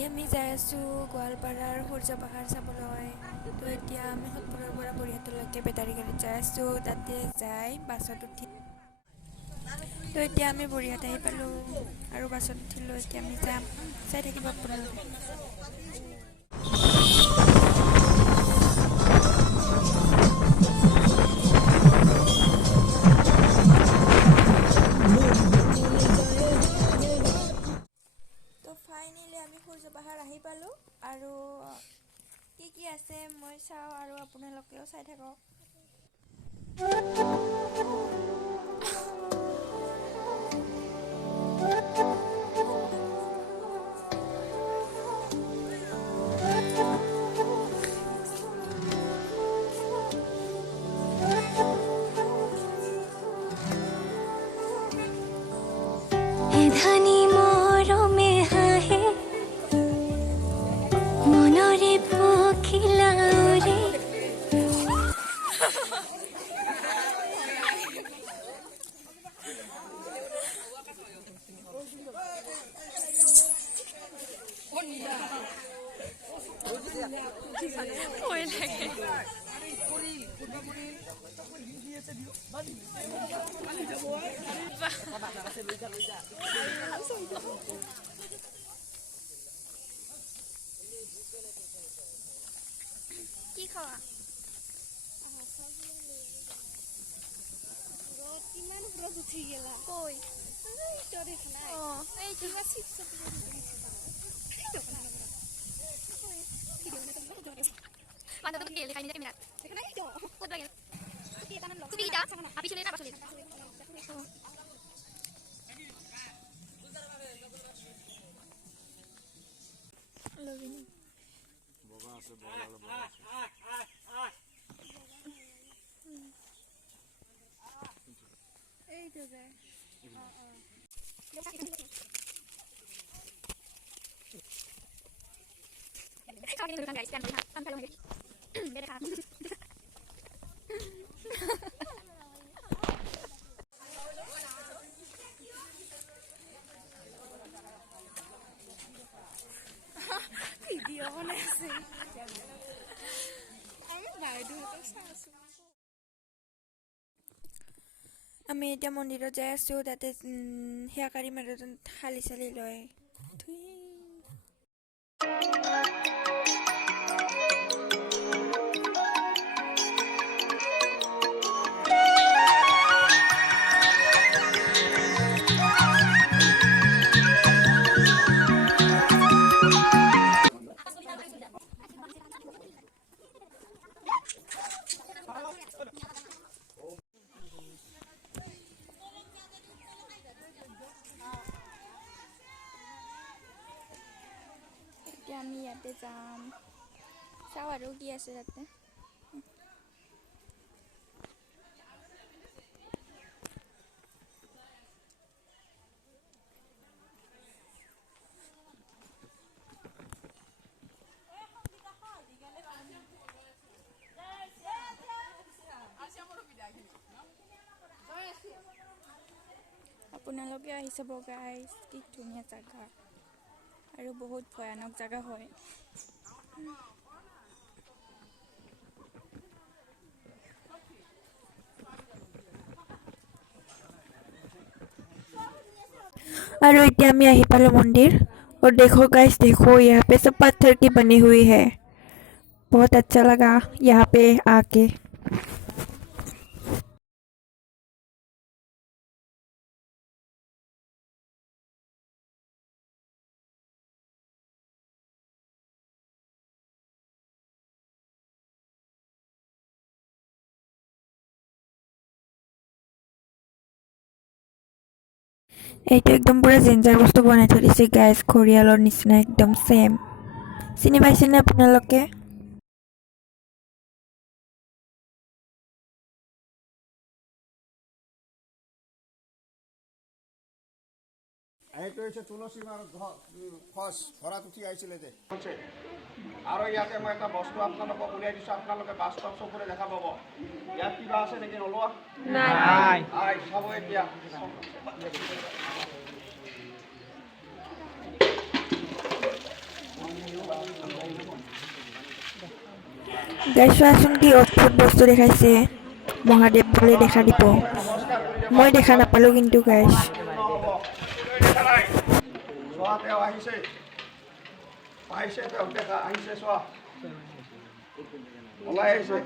আজি আমি যাই আছোঁ গোৱালপাৰাৰ সূৰ্য পাহাৰ চাবলৈ। তো এতিয়া আমি সতপুৰৰ পৰা বৰিহাটলৈকে বেটাৰী গাড়ীত যাই আছোঁ। তাতে যাই বাছত উঠি তো এতিয়া আমি বৰিহাট আহি পালোঁ আৰু বাছত উঠিলোঁ। এতিয়া আমি যাম, চাই থাকিব আপোনালোকে। তো ফাইনেলি আমি সূৰ্য পাহাৰ আহি পালোঁ আৰু কি আছে মই চাওঁ আৰু আপোনালোকেও চাই থাকক। ধানি মৰমে হাঁহে মনৰে পখিলা উৰে কি খাৱা? কিমান ৰ'দ উঠি গেলা কৈ এইটো মানুহটো গেলে খাই নিয়ে মিনাত ক'ত লাগে তুমি কিটা আপি চলে না বাসলে লগিনি বগা আছে বগা বগা আছে এইটো যায় Kami dulu kan guys, kan lihat kan film ini. Beda kan. Video mana sih? Kami বাইদেউ তো চাইছো। আমি এতিয়া মন্দিৰত যাই আছোঁ। তাতে সেয়াকাৰী মানুহজন শালি চালি লয়। এতিয়া আমি ইয়াতে যাম, চাওঁ আৰু কি আছে তাতে। আপোনালোকে আহি চাব গাইজ, কি ধুনীয়া জাগা আৰু বহুত ভয়ানক জাগা হয়। और इतना मैं आही पालो मंदिर और देखो गाइस, देखो यहाँ पे सब पत्थर की बनी हुई है। बहुत अच्छा लगा यहाँ पे आके। এইটো একদম পুৰা জিঞ্জাৰ বস্তু বনাই থৈ দিছে গাইজ, ঘৰিয়ালৰ নিচিনা একদম সেম। চিনি পাইছেনে আপোনালোকে? এইটো হৈছে তুলসী মাৰ খচ ভৰাত উঠি আহিছিলে যে আৰু ইয়াতে মই এটা বস্তু আপোনালোকক উলিয়াই দিছোঁ। আপোনালোকে বাস্তৱ চকুৰে দেখা পাব। ইয়াত কিবা আছে নেকি? নলোৱা নাই চাব এতিয়া। গাইজ চোৱাচোন কি অদ্ভুত বস্তু দেখাইছে মহাদেৱ বুলি দেখা দিব মই দেখা নাপালোঁ কিন্তু গাইজ চোৱা তেওঁ আহিছে পাইছে তেওঁ দেখা আহিছে চোৱা ওলাই আহিছে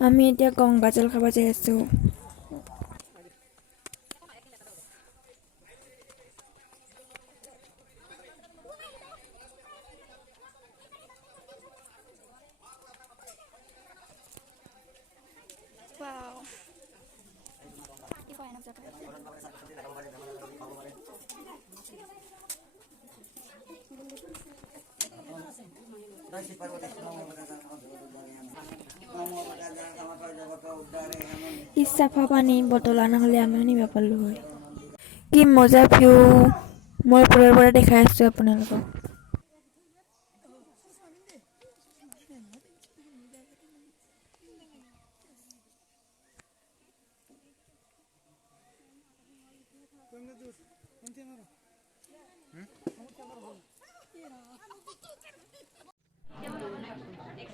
আমি এতিয়া গংগা জল খাব যাই আছোঁ Wow. Ikaw ay nagsabi. ই চাফা পানী বটল অনা হ'লে আমিও নিব পাৰিলোঁ হয় কি মজা ভিউ মই ওপৰৰ পৰা দেখাই আছোঁ আপোনালোকক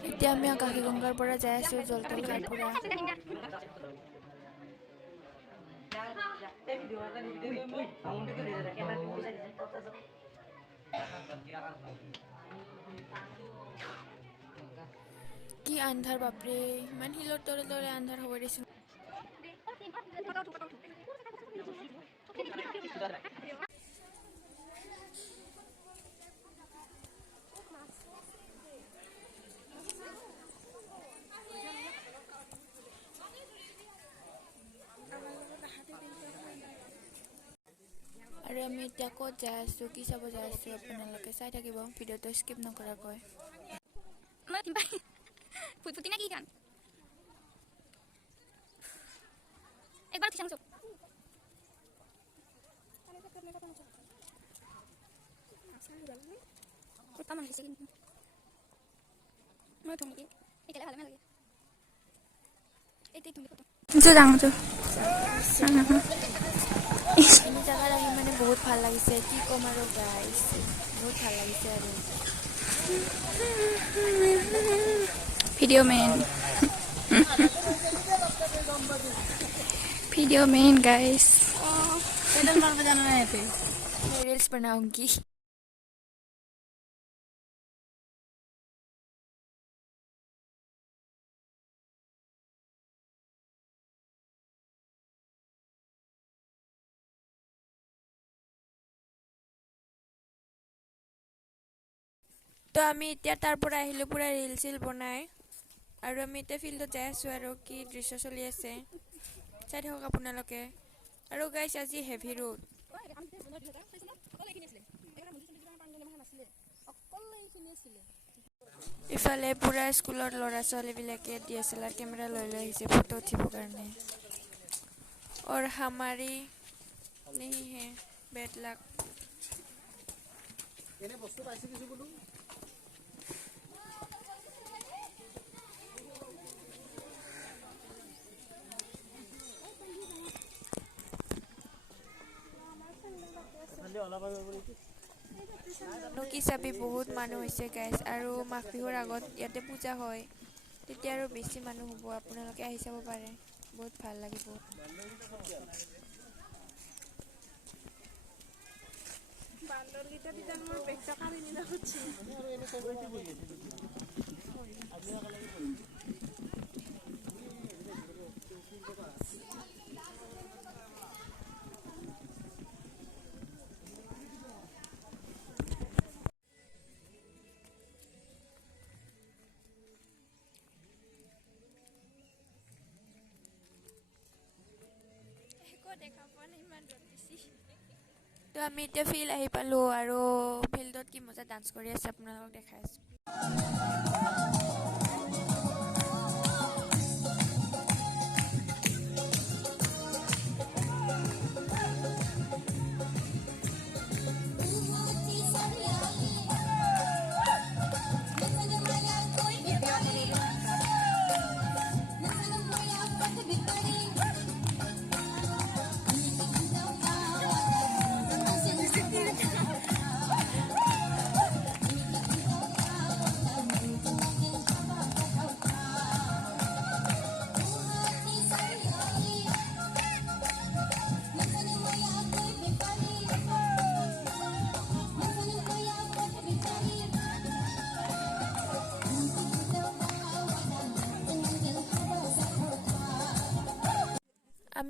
এতিয়া আমি আকাশী গংগাৰ পৰা যাই আছোঁ জলতল ঘাট পৰা কি আন্ধাৰ বাপৰে ইমান শিলৰ তলে তলে আন্ধাৰ হ'ব দেচোন আৰু আমি এতিয়া ক'ত যাই আছোঁ কি চাব যাই আছোঁ আপোনালোকে চাই থাকিব ভিডিঅ'টো স্কিপ নকৰাকৈ Mana timbang? Putih lagi kan? Baru kisah masuk. Pertama di sini. Mau tunggu lagi. Kalau hal lagi. Tunggu foto. Jangan tu. ini জাগা আহি মানে বহুত ভাল লাগিছে কি ক'ম আৰু গাইজ বহুত ভাল লাগিছে আৰু Video main guys. रील्स बनाऊंगी তো আমি এতিয়া তাৰ পৰা আহিলোঁ পুৰা ৰীল চিল বনাই আৰু আমি এতিয়া ফিল্ডত যাই আছোঁ আৰু কি দৃশ্য চলি আছে চাই থাকক আপোনালোকে আৰু গাইজ আজি হেভি ৰোড ইফালে পুৰা স্কুলৰ ল'ৰা ছোৱালীবিলাকে DSLR কেমেৰা লৈ লৈ আহিছে ফটো উঠিবৰ কাৰণে और हमारी नहीं है बैड लक নকি চাবি বহুত মানুহ হৈছে গাইজ আৰু মাঘ বিহুৰ আগত ইয়াতে পূজা হয় তেতিয়া আৰু বেছি মানুহ হ'ব আপোনালোকে আহি চাব পাৰে বহুত ভাল লাগিব বান্দর গিটা দিদান মোর বেগটা কাড়ি নিলা হচ্ছে তো আমি এতিয়া ফিল্ড আহি পালোঁ আৰু ফিল্ডত কি মজা ডান্স কৰি আছে আপোনালোকক দেখাই আছোঁ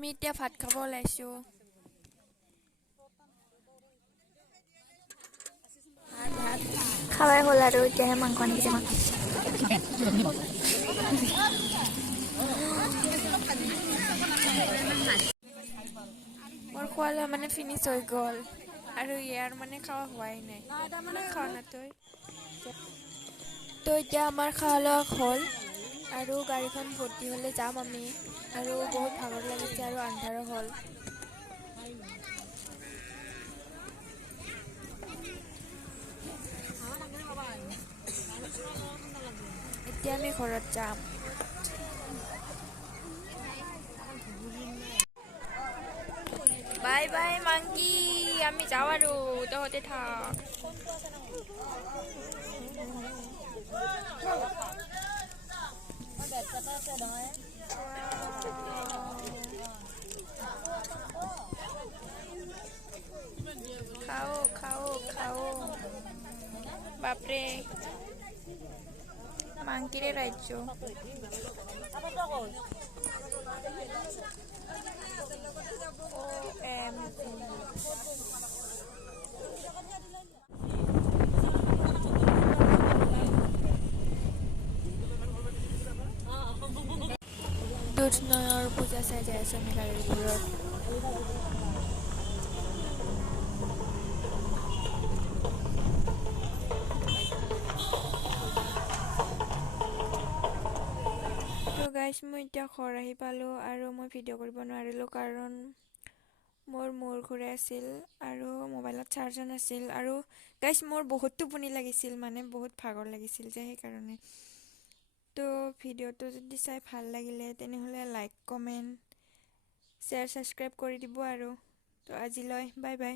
আমি এতিয়া ভাত খাব ওলাইছোঁ। খাৱাই হ'ল আৰু এতিয়াহে মাংস আনিছে মাংস। মোৰ খোৱা লোৱা মানে ফিনিছ হৈ গ'ল আৰু ইয়াৰ মানে খাৱা হোৱাই নাই। খাৱা না তই তো এতিয়া আমাৰ খাৱা লোৱা হ'ল আৰু গাড়ীখন ভৰ্তি হ'লে যাম আমি। আৰু বহুত ভাগৰ লাগিছে আৰু আন্ধাৰো হ'ল। এতিয়া আমি ঘৰত যাম। বাই বাই মাংকি, আমি যাওঁ আৰু তহঁতে থাক। খাও খাও খাও, বাপৰে মাংকিৰে ৰাজ্য। দুধ নৈৰ পূজা চাই যাই আছোঁ আমি গাড়ীবোৰত। তো গাইজ মই এতিয়া ঘৰ আহি পালোঁ আৰু মই ভিডিঅ' কৰিব নোৱাৰিলোঁ কাৰণ মোৰ মূৰ ঘূৰাই আছিল আৰু মোবাইলত চাৰ্জাৰ নাছিল। আৰু গাইজ মোৰ বহুত টোপনি লাগিছিল, মানে বহুত ভাগৰ লাগিছিল যে সেইকাৰণে। তো ভিডিঅ'টো যদি চাই ভাল লাগিলে তেনেহ'লে লাইক কমেণ্ট শ্বেয়াৰ ছাবস্ক্ৰাইব কৰি দিব আৰু। তো আজিলৈ বাই বাই।